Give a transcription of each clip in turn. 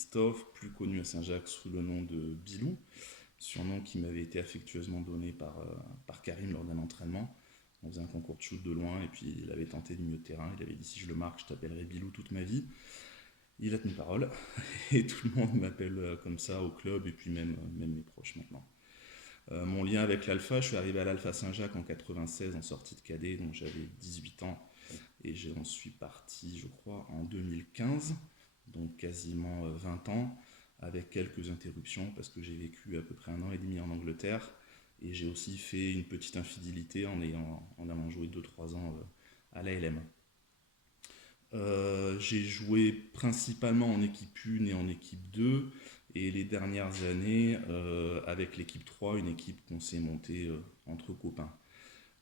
Christophe, plus connu à Saint-Jacques sous le nom de Bilou, surnom qui m'avait été affectueusement donné par Karim lors d'un entraînement. On faisait un concours de shoot de loin et puis il avait tenté du milieu de terrain. Il avait dit si je le marque, je t'appellerai Bilou toute ma vie. Il a tenu parole et tout le monde m'appelle comme ça au club et puis même mes proches maintenant. Mon lien avec l'Alpha, je suis arrivé à l'Alpha Saint-Jacques en 96 en sortie de cadet, donc j'avais 18 ans et j'en suis parti, je crois, en 2015, donc quasiment 20 ans, avec quelques interruptions parce que j'ai vécu à peu près un an et demi en Angleterre et j'ai aussi fait une petite infidélité en allant jouer 2-3 ans à l'ALM. J'ai joué principalement en équipe 1 et en équipe 2 et les dernières années avec l'équipe 3, une équipe qu'on s'est montée entre copains.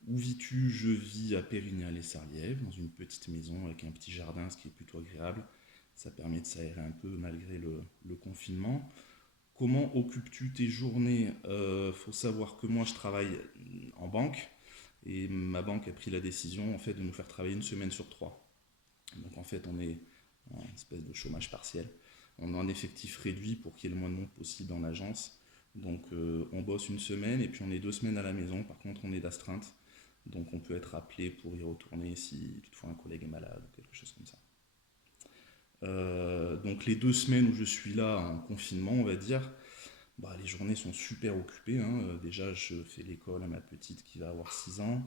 Où vis-tu? Je vis à Pérignal-les-Sarlièves, dans une petite maison avec un petit jardin, ce qui est plutôt agréable. Ça permet de s'aérer un peu malgré le confinement. Comment occupes-tu tes journées? Faut savoir que moi je travaille en banque et ma banque a pris la décision en fait de nous faire travailler une semaine sur trois. Donc en fait on est en espèce de chômage partiel. On a un effectif réduit pour qu'il y ait le moins de monde possible dans l'agence. Donc on bosse une semaine et puis on est 2 semaines à la maison. Par contre on est d'astreinte. Donc on peut être appelé pour y retourner si toutefois un collègue est malade ou quelque chose comme ça. Donc les 2 semaines où je suis là en confinement, on va dire, bah, les journées sont super occupées, hein. Déjà, je fais l'école à ma petite qui va avoir 6 ans.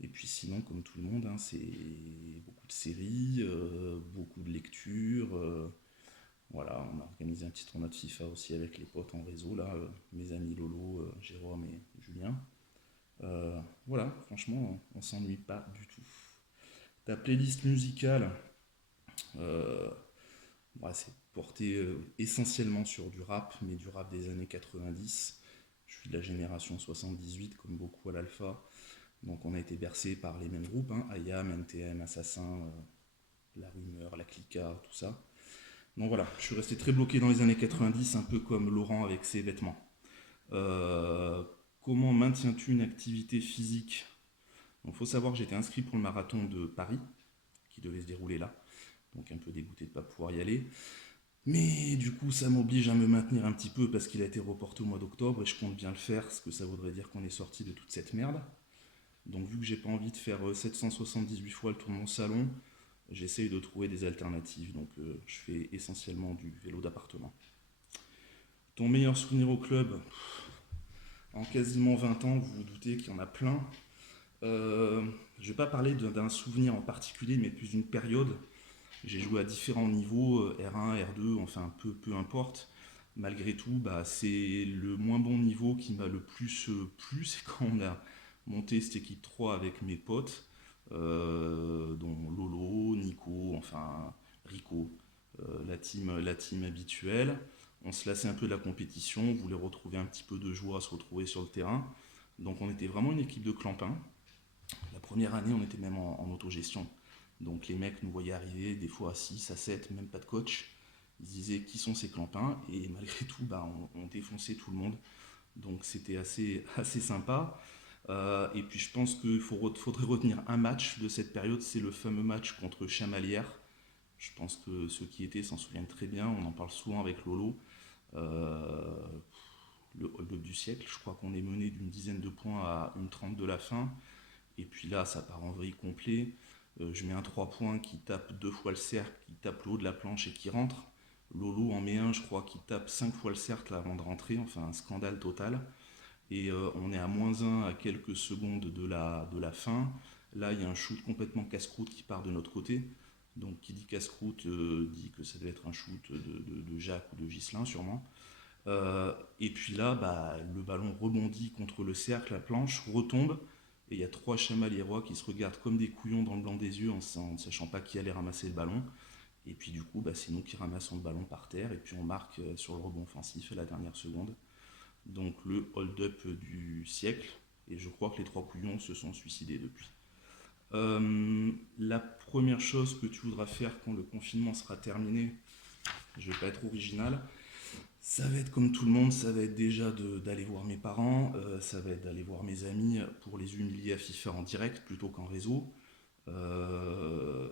Et puis sinon, comme tout le monde, hein, c'est beaucoup de séries, beaucoup de lectures. Voilà, on a organisé un petit tournoi de FIFA aussi avec les potes en réseau, là, mes amis Lolo, Jérôme et Julien. Voilà, franchement, on s'ennuie pas du tout. Ta playlist musicale, euh, bah, c'est porté essentiellement sur du rap, mais du rap des années 90. Je suis de la génération 78, comme beaucoup à l'Alpha. Donc on a été bercé par les mêmes groupes, hein, IAM, NTM, Assassin, La Rumeur, La Clica, tout ça. Donc voilà, je suis resté très bloqué dans les années 90, un peu comme Laurent avec ses vêtements. Euh, Comment maintiens-tu une activité physique? Il faut savoir que j'étais inscrit pour le marathon de Paris, qui devait se dérouler là. Donc un peu dégoûté de ne pas pouvoir y aller. Mais du coup, ça m'oblige à me maintenir un petit peu parce qu'il a été reporté au mois d'octobre et je compte bien le faire, ce que ça voudrait dire qu'on est sorti de toute cette merde. Donc vu que j'ai pas envie de faire 778 fois le tour de mon salon, j'essaye de trouver des alternatives. Donc je fais essentiellement du vélo d'appartement. Ton meilleur souvenir au club? En quasiment 20 ans, vous vous doutez qu'il y en a plein. Je vais pas parler d'un souvenir en particulier, mais plus d'une période. J'ai joué à différents niveaux, R1, R2, enfin peu importe. Malgré tout, bah, c'est le moins bon niveau qui m'a le plus plu, c'est quand on a monté cette équipe 3 avec mes potes, dont Lolo, Nico, enfin Rico, la team habituelle. On se lassait un peu de la compétition, on voulait retrouver un petit peu de joie, se retrouver sur le terrain. Donc on était vraiment une équipe de clampins. La première année, on était même en autogestion. Donc les mecs nous voyaient arriver, des fois à 6, à 7, même pas de coach. Ils se disaient qui sont ces clampins et malgré tout, bah, on défonçait tout le monde. Donc c'était assez sympa. Et puis je pense qu'il faudrait retenir un match de cette période, c'est le fameux match contre Chamalières. Je pense que ceux qui étaient s'en souviennent très bien, on en parle souvent avec Lolo. Euh, le hold-up du siècle, je crois qu'on est mené d'une dizaine de points à une trente de la fin. Et puis là, ça part en vrille complet. Je mets un 3 points qui tape 2 fois le cercle, qui tape le haut de la planche et qui rentre. Lolo en met un, je crois, qui tape 5 fois le cercle avant de rentrer. Enfin, un scandale total. Et on est à -1 à quelques secondes de la fin. Là, il y a un shoot complètement casse-croûte qui part de notre côté. Donc, qui dit casse-croûte dit que ça devait être un shoot de Jacques ou de Ghislain, sûrement. Et puis là, bah, le ballon rebondit contre le cercle, la planche retombe. Et il y a trois chamaliérois qui se regardent comme des couillons dans le blanc des yeux en ne sachant pas qui allait ramasser le ballon. Et puis du coup, bah, c'est nous qui ramassons le ballon par terre et puis on marque sur le rebond offensif à la dernière seconde. Donc le hold-up du siècle. Et je crois que les trois couillons se sont suicidés depuis. La première chose que tu voudras faire quand le confinement sera terminé, je vais pas être original, ça va être comme tout le monde, ça va être déjà d'aller voir mes parents, ça va être d'aller voir mes amis pour les humilier à FIFA en direct plutôt qu'en réseau. Euh,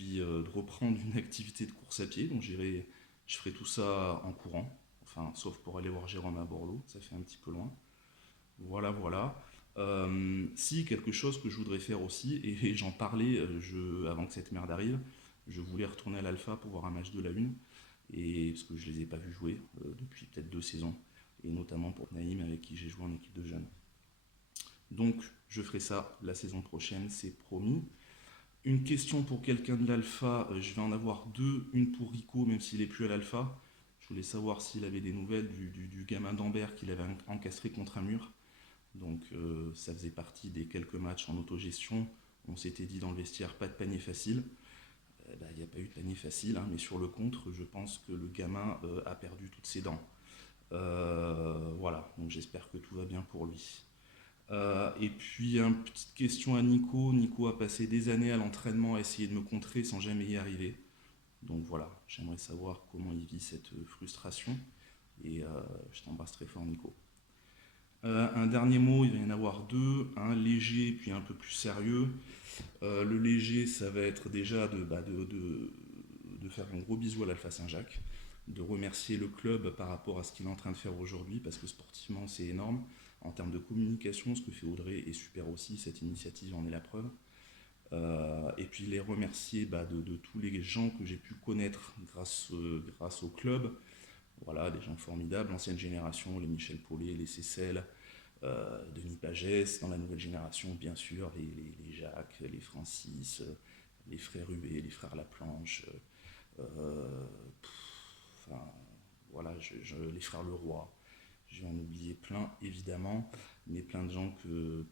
Puis de reprendre une activité de course à pied, donc j'irai Je ferai tout ça en courant, enfin, sauf pour aller voir Jérôme à Bordeaux, ça fait un petit peu loin. Voilà, voilà. Si, quelque chose que je voudrais faire aussi, et j'en parlais avant que cette merde arrive, je voulais retourner à l'Alpha pour voir un match de la Une, et, parce que je les ai pas vus jouer depuis peut-être 2 saisons, et notamment pour Naïm avec qui j'ai joué en équipe de jeunes. Donc je ferai ça la saison prochaine, c'est promis. Une question pour quelqu'un de l'Alpha, je vais en avoir deux, une pour Rico, même s'il est plus à l'Alpha. Je voulais savoir s'il avait des nouvelles du gamin d'Ambert qu'il avait encastré contre un mur. Donc ça faisait partie des quelques matchs en autogestion. On s'était dit dans le vestiaire, pas de panier facile. Il n'y a pas eu de panier facile, hein, mais sur le contre, je pense que le gamin a perdu toutes ses dents. Voilà, donc j'espère que tout va bien pour lui. Et puis, une petite question à Nico. Nico a passé des années à l'entraînement à essayer de me contrer sans jamais y arriver. Donc voilà, j'aimerais savoir comment il vit cette frustration. Et je t'embrasse très fort, Nico. Un dernier mot, il va y en avoir deux, un léger puis un peu plus sérieux. Le léger, ça va être déjà de faire un gros bisou à l'Alpha Saint-Jacques, de remercier le club par rapport à ce qu'il est en train de faire aujourd'hui, parce que sportivement c'est énorme. En termes de communication, ce que fait Audrey est super aussi, cette initiative en est la preuve. Et puis les remercier de tous les gens que j'ai pu connaître grâce au club. Voilà, des gens formidables, l'ancienne génération, les Michel Paulet, les Cécile, Denis Pagès, dans la nouvelle génération, bien sûr, les Jacques, les Francis, les frères Huet, les frères Laplanche, euh, enfin, voilà, les frères Leroy. Je vais en oublier plein, évidemment, mais plein de gens que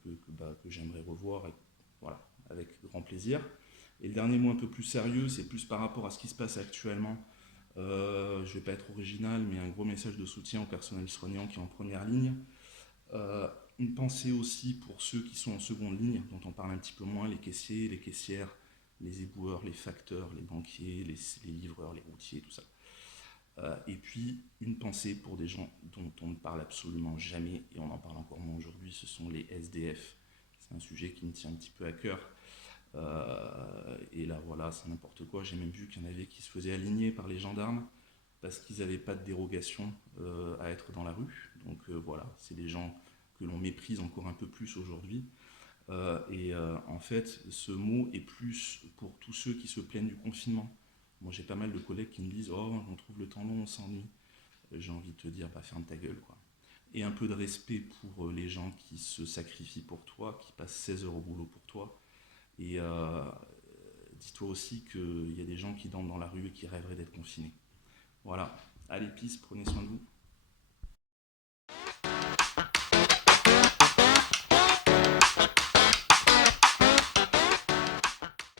j'aimerais revoir, et, voilà, avec grand plaisir. Et le dernier mot un peu plus sérieux, c'est plus par rapport à ce qui se passe actuellement. Je vais pas être original, mais un gros message de soutien au personnel soignant qui est en première ligne. Euh, une pensée aussi pour ceux qui sont en seconde ligne, dont on parle un petit peu moins, les caissiers, les caissières, les éboueurs, les facteurs, les banquiers, les livreurs, les routiers, tout ça. Et puis une pensée pour des gens dont on ne parle absolument jamais, et on en parle encore moins aujourd'hui, ce sont les SDF. C'est un sujet qui me tient un petit peu à cœur. Et là voilà, c'est n'importe quoi. J'ai même vu qu'il y en avait qui se faisaient aligner par les gendarmes parce qu'ils n'avaient pas de dérogation à être dans la rue. Donc voilà, c'est des gens que l'on méprise encore un peu plus aujourd'hui. En fait, ce mot est plus pour tous ceux qui se plaignent du confinement. Moi, j'ai pas mal de collègues qui me disent oh, on trouve le temps long, on s'ennuie. J'ai envie de te dire, bah, ferme ta gueule, quoi. Et un peu de respect pour les gens qui se sacrifient pour toi, qui passent 16 heures au boulot pour toi. Et dis-toi aussi qu'il y a des gens qui dorment dans la rue et qui rêveraient d'être confinés. Voilà. Allez, peace, prenez soin de vous.